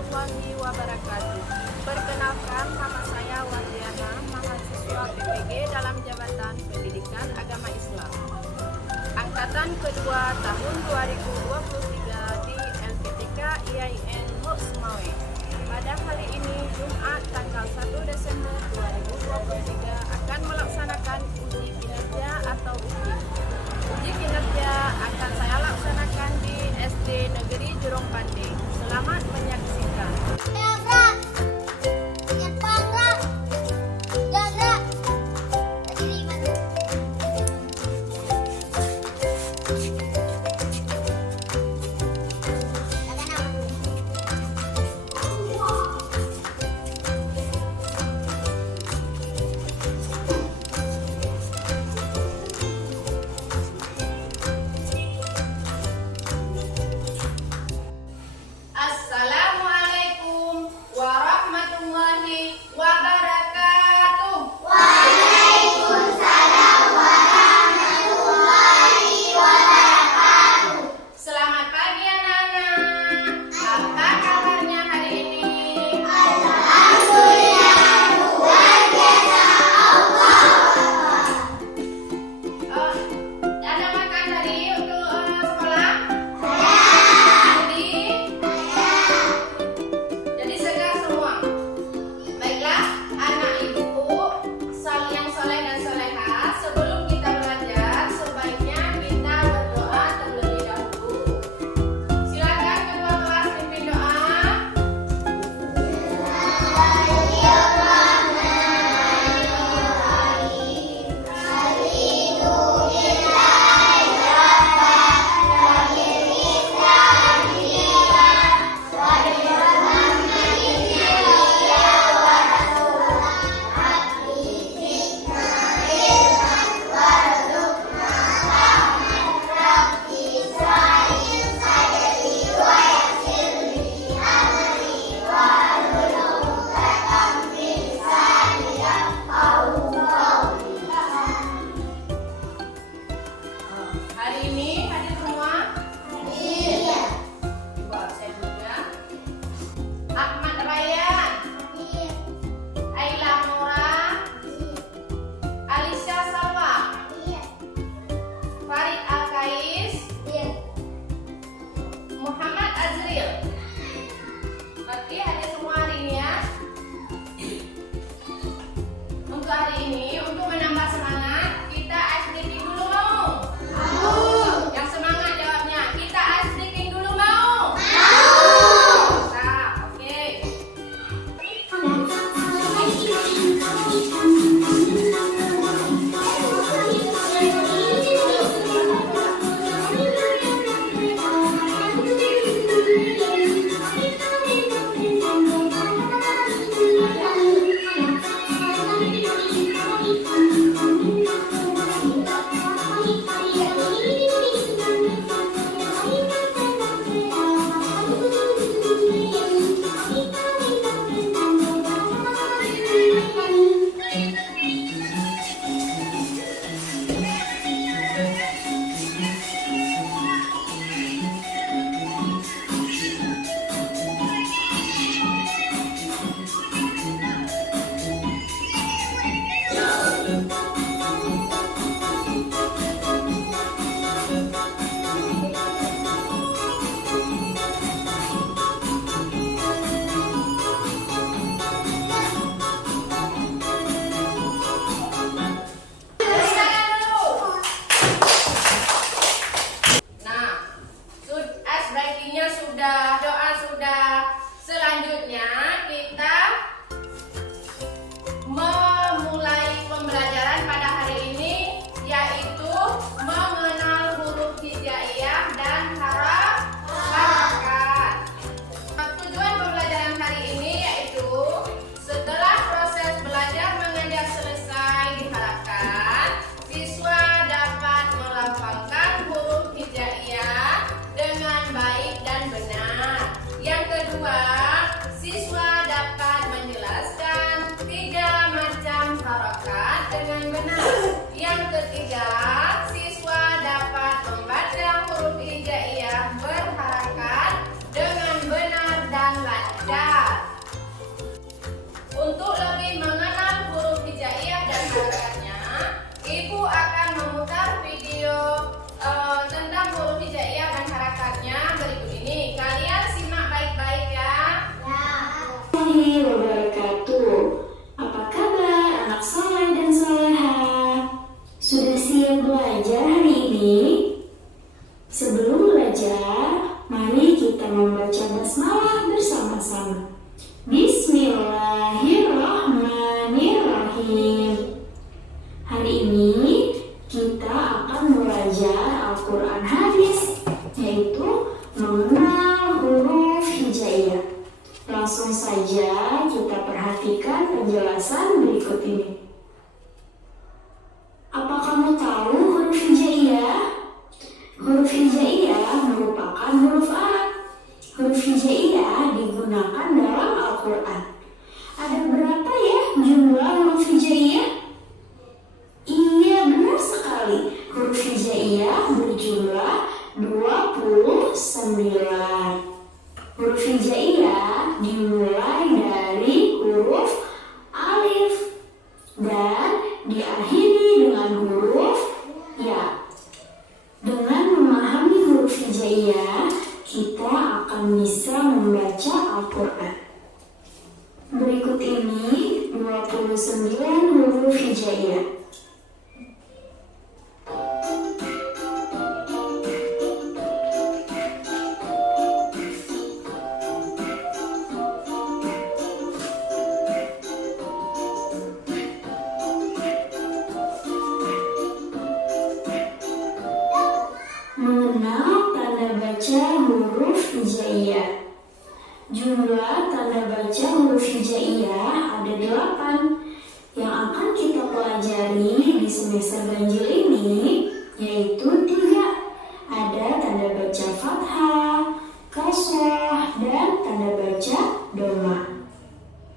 warahmatullahi wabarakatuh. Perkenalkan, nama saya Wardiana, mahasiswa PPG dalam Jabatan Pendidikan Agama Islam. Angkatan kedua tahun 2023 di LPTK IAIN Hoksmawe. Pada hari ini, Jumat tanggal 1 Desember 2023 akan melaksanakan uji kinerja atau UKI. Uji kinerja akan saya laksanakan di SD Negeri Jurong Pande. Selamat menyaksikan. Assalamualaikum membaca basmalah bersama-sama. Bismillahirrahmanirrahim. Hari ini kita akan belajar Al-Quran hadis, yaitu mengenal huruf hijaiyah. Langsung saja kita perhatikan penjelasan berikut ini. Apa kamu tahu huruf hijaiyah? Huruf hijaiyah merupakan huruf Arab. Huruf hijaiyah digunakan dalam Al-Quran. Ada berapa ya jumlah huruf hijaiyah? Iya, benar sekali. Huruf hijaiyah berjumlah 29. Huruf hijaiyah dimulai dari huruf alif dan diakhiri dengan huruf ya. Dengan memahami huruf hijaiyah, kita akan bisa membaca Al-Quran. Berikut ini 29 huruf hijaiyah. Mengenal tanda baca huruf hijaiyah. Jumlah tanda baca huruf hijaiyah ada 8 yang akan kita pelajari di semester ganjil ini, yaitu 3. Ada tanda baca fathah, kasrah, dan tanda baca dhamma.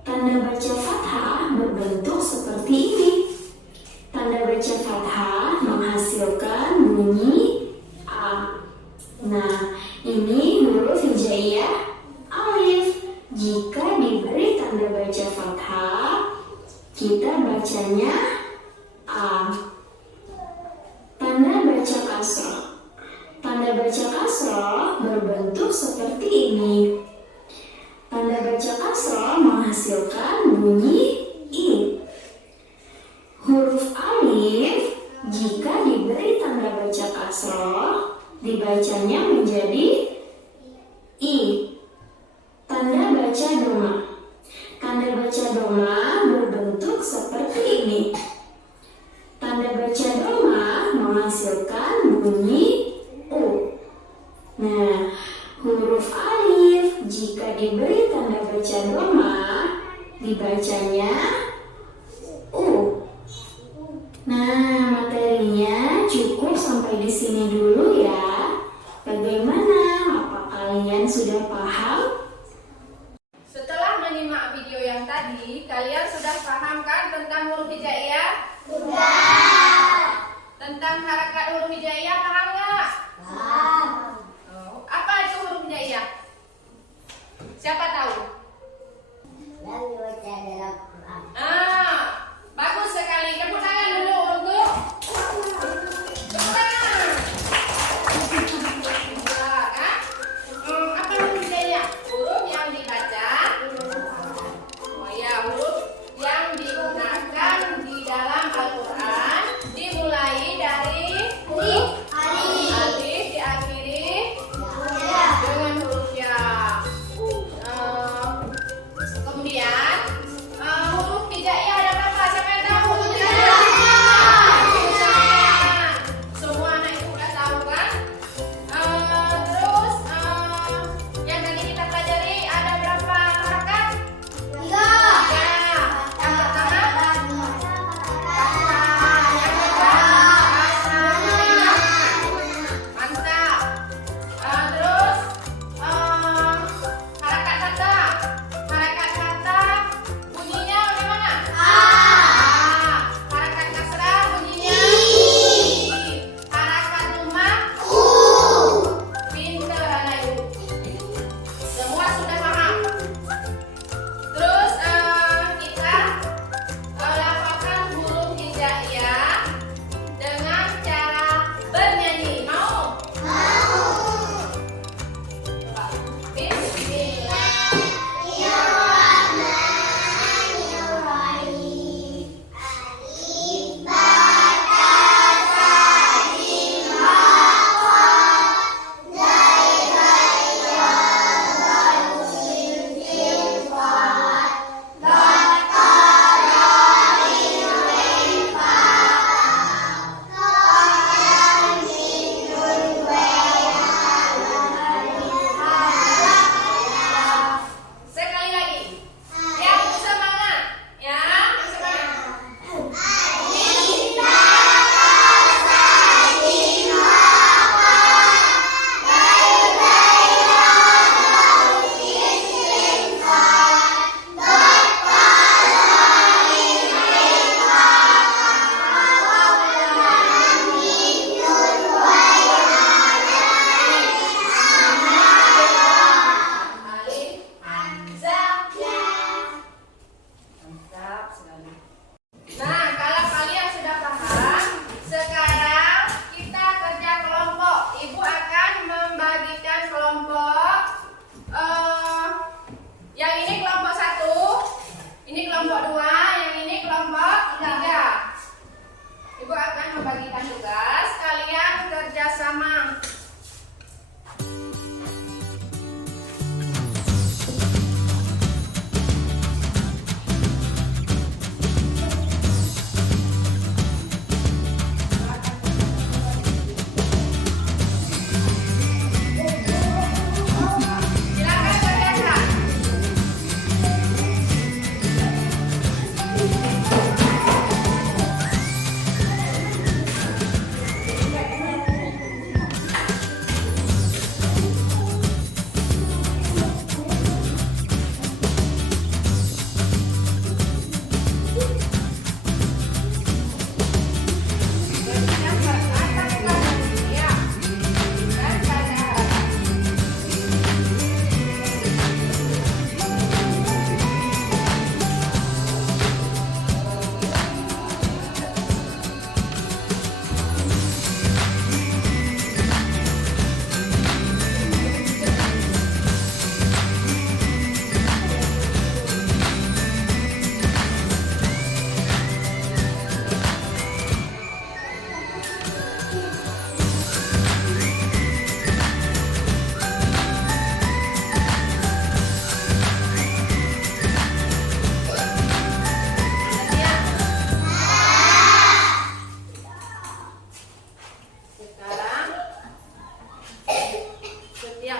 Tanda baca fathah berbentuk seperti ini. Tanda baca fathah menghasilkan bunyi A. Nah, ini huruf hijaiyah alif. Jika diberi tanda baca fathah, kita bacanya A. Tanda baca kasrah. Tanda baca kasrah berbentuk seperti ini. Tanda baca kasrah menghasilkan bunyi I. Huruf alif jika diberi tanda baca kasrah, dibacanya menjadi I. Tanda baca dhamma. Tanda baca dhamma berbentuk seperti ini. Tanda baca dhamma menghasilkan bunyi U. Nah, huruf alif jika diberi tanda baca dhamma, dibacanya U. Nah, materinya cukup sampai di sini dulu ya. Bagaimana? Apa kalian sudah paham? Setelah menyimak video yang tadi, kalian sudah paham kan tentang huruf hijaiyah? Sudah. Tentang harakat huruf hijaiyah paham nggak? Paham. Oh, apa itu huruf hijaiyah? Siapa tahu? Yang dibaca dalam Quran. Bagus sekali. Tepuk tangan dulu untuk tepuk tangan. Wah, kan? Apa huruf hijaiyah? Huruf yang dibaca. Oh ya, huruf yang digunakan di dalam Al-Quran dimulai dari alif diakhiri dengan huruf ya.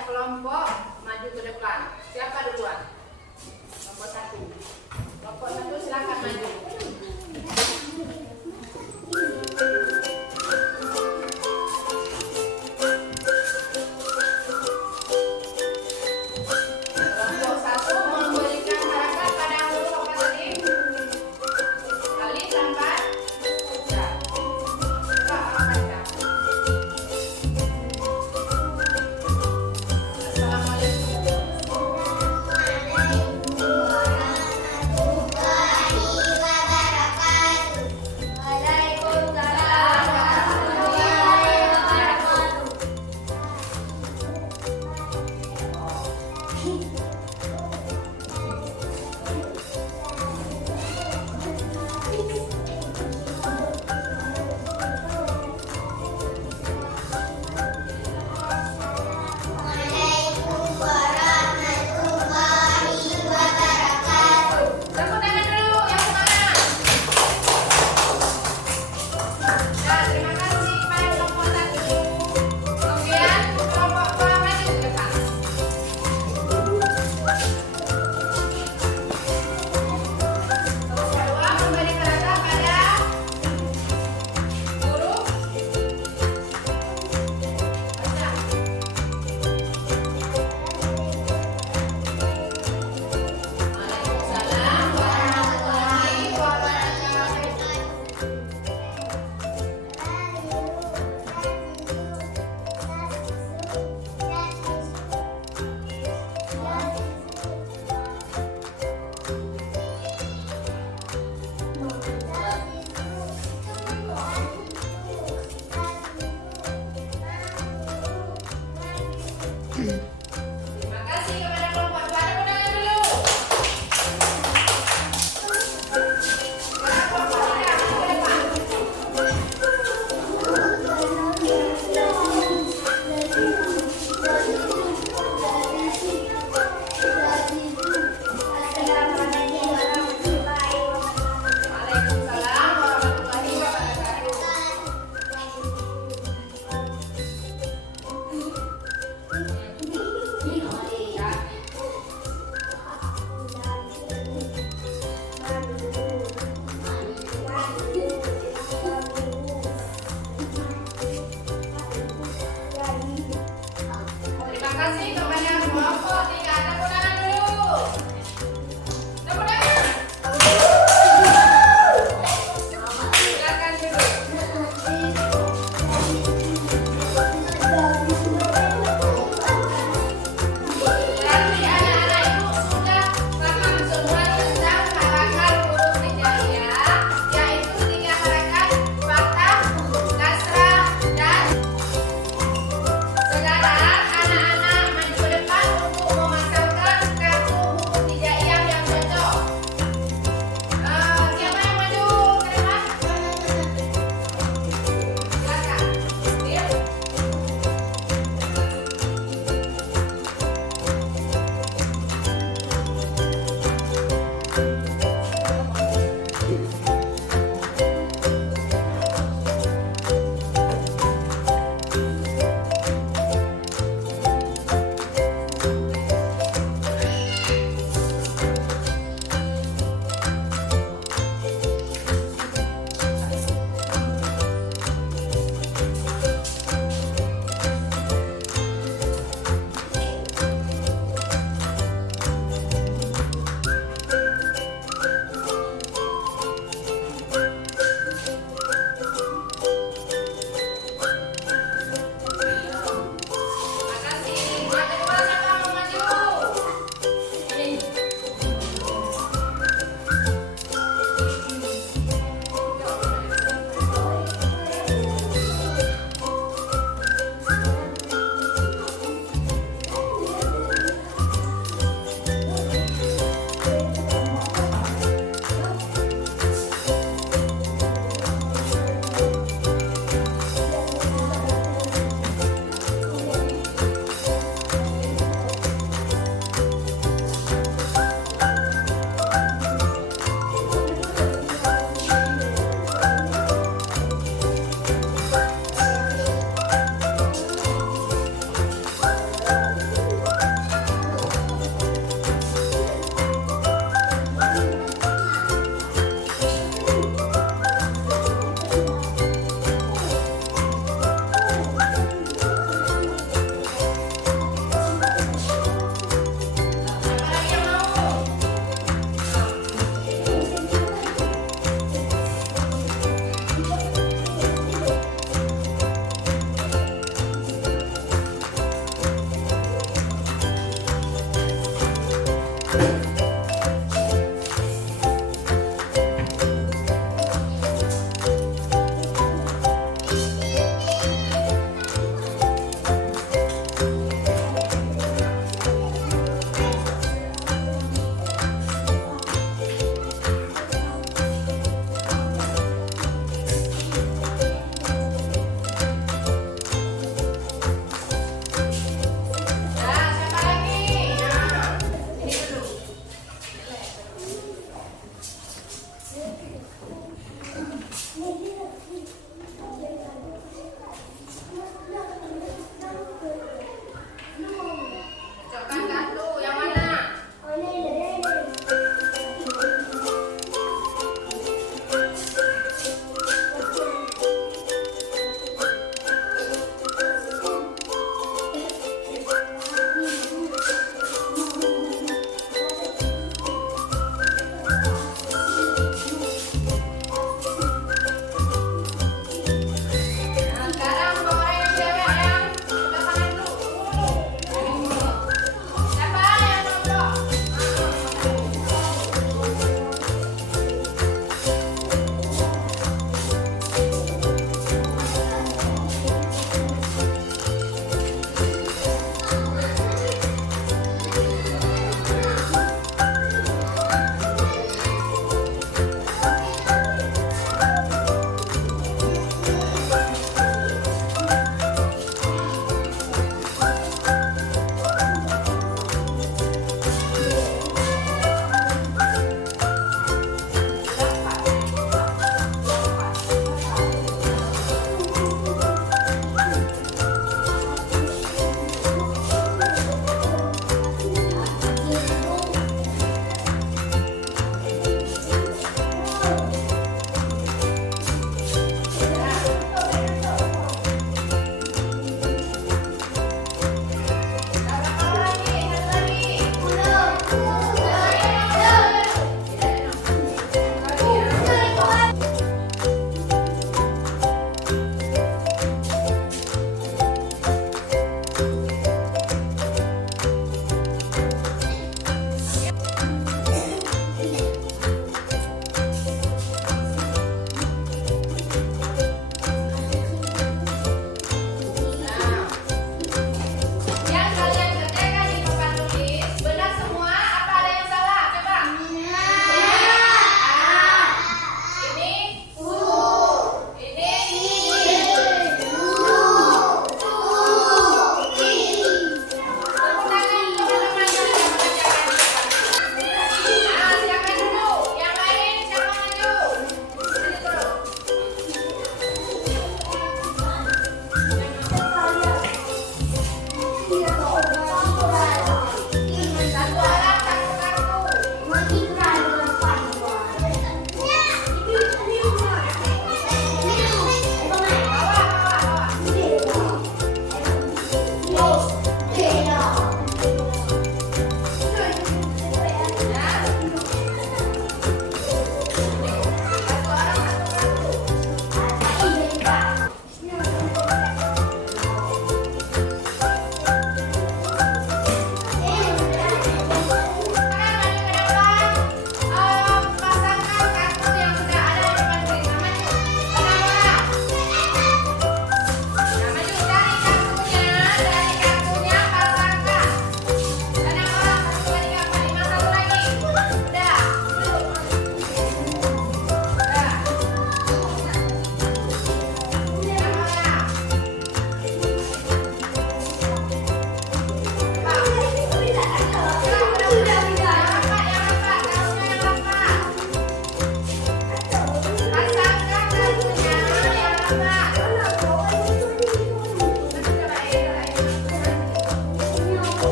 Setiap kelompok maju ke depan. Siapa duluan? Kelompok 1. Kelompok 1 silakan maju.